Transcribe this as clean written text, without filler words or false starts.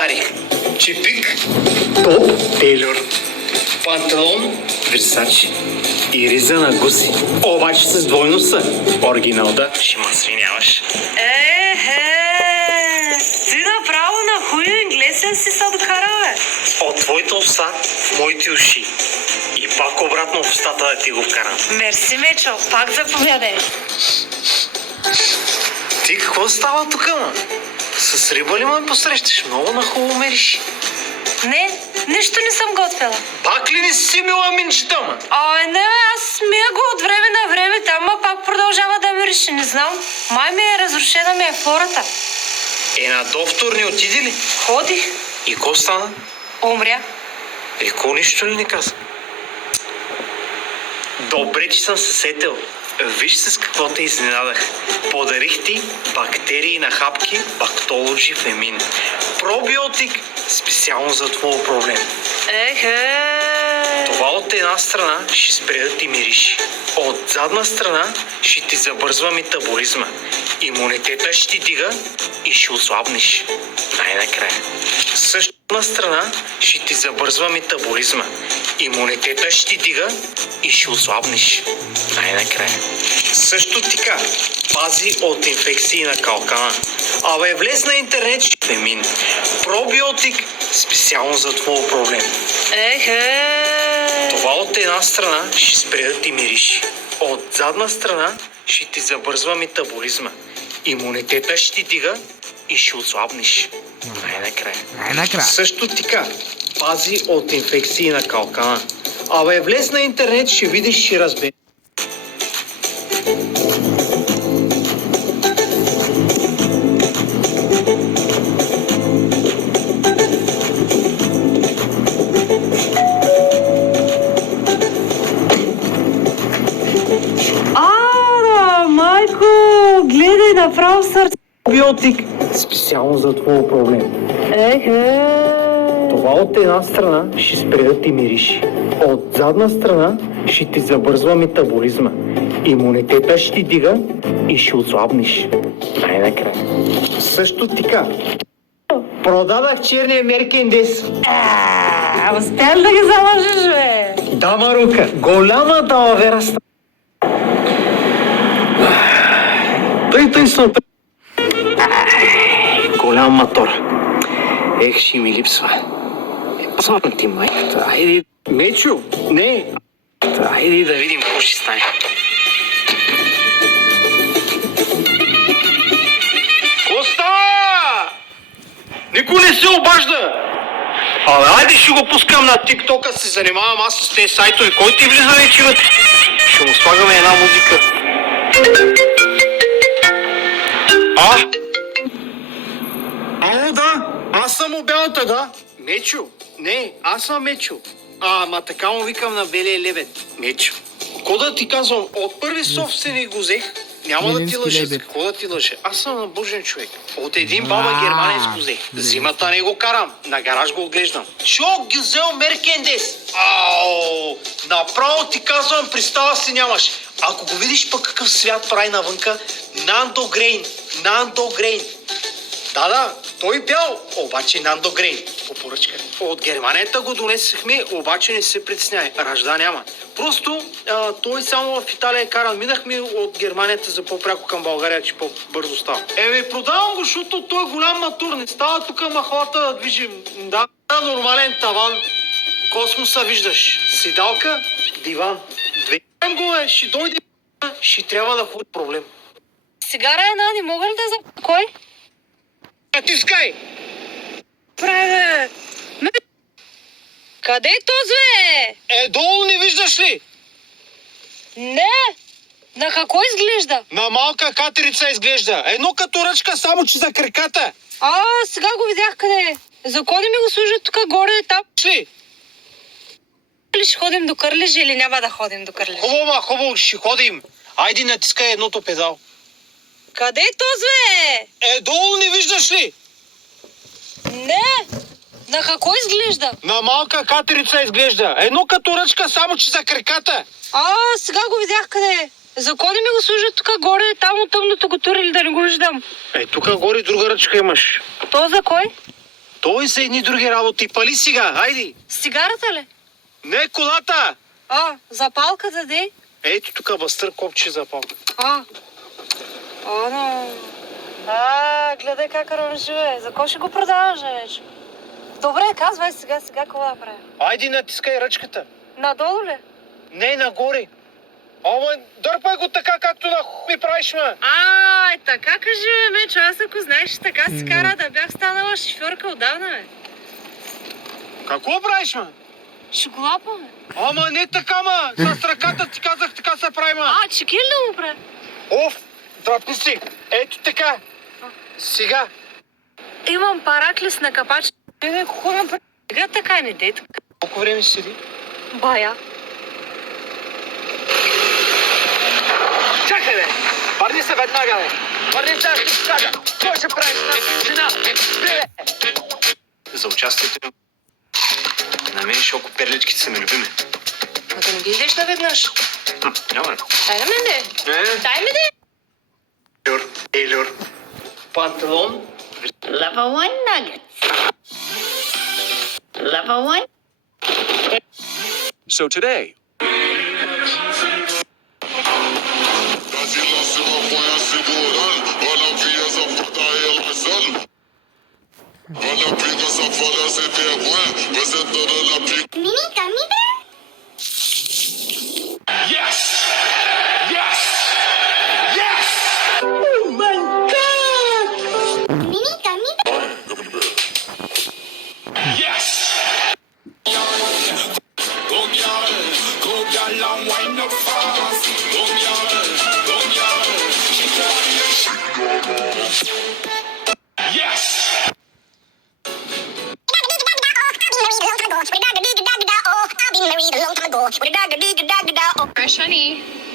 ударих. Чипик, топ, Тейлор, панталон, Версачи и риза на гуси. Обаче с двойно са. Оригиналда ще ма свиняваш. Ти направо на хубаво инглесен си се докара, бе. От твоите уста в моите уши. И пак обратно в устата да ти го вкарам. Мерси, Мечо. Пак заповядай. Ти какво става тук, ма? С риба ли ме посрещаш? Много нахубаво мериш. Не, нищо не съм готвила. Пак ли не си мила минчета, ма? Не, аз мия го от време на време, ама пак продължава да мирише, не знам. Май ми е разрушена ми е флората. На доктор не отиде ли? Ходих, И ко стана? умря. Ко нищо ли не каза? Добре, че съм се сетил. Виж с какво те изненадах. Подарих ти бактерии на хапки Бактологи Фемин. Пробиотик специално за твой проблем. Това от една страна ще спре да ти мириш. От задна страна ще ти забързва метаболизма. Имунитета ще ти дига и ще отслабнеш. Най-накрая. Също на страна ще ти забързва метаболизма. Имунитета ще ти дига и ще отслабнеш. Най-накрая. Също така, пази от инфекции на калкана. Влез на интернет Фемин. Пробиотик специално за твой проблем. Това от една страна ще спре да ти мириш. От задна страна ще ти забързва метаболизма. Имунитета ще ти дига и ще отслабнеш. Най-накрая. Също така, пази от инфекции на калкана. Влез на интернет, ще видиш, ще разбереш. Майко, гледай направо сърце. Пробиотик специално за твой проблем. Това от една страна ще спре да ти мириш. От задна страна ще ти забързва метаболизма. Имунитета ще ти дига и ще отслабнеш. Най-накрая. Също така. Продадах черния Меркендес. Успя ли да ги заложиш, бе? Да, Марука. Голяма далавера стана. Тъй съм. Голям мотор. Ще ми липсва. Посмотна ти, май. Айде. Мечо, не. Айде да видим какво ще стане. Какво става? Никой не се обажда. Айде ще го пускам на тиктока, се занимавам аз с тези сайтове. Кой ти влиза вече? Ще му слагаме една музика. Ало, да, аз съм обялата, да. Мечо, не, аз съм Мечо. Ама така му викам на белия лебед. Мечо. Какво да ти казвам, от първи собственик го взех. Няма да ти лъжа, какво да ти лъжа? Аз съм набожен човек. От един баба германец го взех. Зимата не го карам, на гараж го отглеждам. Шо ги взел Меркендес? Направо ти казвам, представа си нямаш. Ако го видиш пък какъв свят прави навънка, Нандо Грейн. Да, той бял, обаче Нандо Грейн по поръчка. От Германията го донесахме, обаче не се притесняй, ражда няма. Просто той само в Италия каран. Минахме от Германията за по-пряко към България, че по-бързо става. Продавам го, защото той е голям матур, не става тук махлата да движим. Да, нормален таван. Космоса виждаш. Седалка, диван. Две го ще дойде, ще трябва да ходи проблем. Цигара една, не мога ли да запомня кой? Натискай! Праве! Къде е този, бе? Долу не виждаш ли? Не! На какво изглежда? На малка катерица изглежда. Едно като ръчка, само че за краката. Сега го видях къде е. Закони ми го служат тук горе, там. Шли? Ли ще ходим до Кърлежи или няма да ходим до Кърлежи? Хубаво, ще ходим. Айде натискай едното педал. Къде е този, бе? Долу не виждаш ли? Не! На какво изглежда? На малка катерица изглежда. Едно като ръчка, само че за краката. Сега го видях къде е. Закони ми го служат тук горе, там от тъмното го турили да не го виждам. Тук горе друга ръчка имаш. То за кой? Той за едни други работи. Пали сега, хайди. С цигарата ли? Не колата. Запалката де? Ето тук бъстър копче за палка. Но... гледай как оранжеве. За кой ще го продаваш, вече? Добре, казвай сега какво да правя. Айди, натискай ръчката. Надолу ли? Не, нагоре. Ама, дърпай го така, както на ми правиш, ме. Така кажи, Мечо. Аз ако знаеш, така си кара, да бях станала шофьорка отдавна, бе. Какво правиш, ме? Шоколапа, бе. Ама не така, ма. С ръката ти казах, така се прави, ма. Чекин ли го правя? Оф, дръпни си. Ето така. Сега. Имам параклис на капач. Какво ме прави? Сега така не дей така. Колко време си седи? Бая. Чакай, бе! Върни се веднага, бе! Върни се, аз ще кажа! Кой ще прави с жена? Бе! За участието на мен шоко перличките са ми любими. Да не ги идеш наведнъж. Няма. Дай на мен, де. Дай ми, де. Елюр. Панталон. Level 1 nuggets. Level 1. So today, Mini gummy bear? yes, yes, yes. Mini gummy bear? Yes! Go girl, and wind up fast. Go girl. Yes! Fresh honey.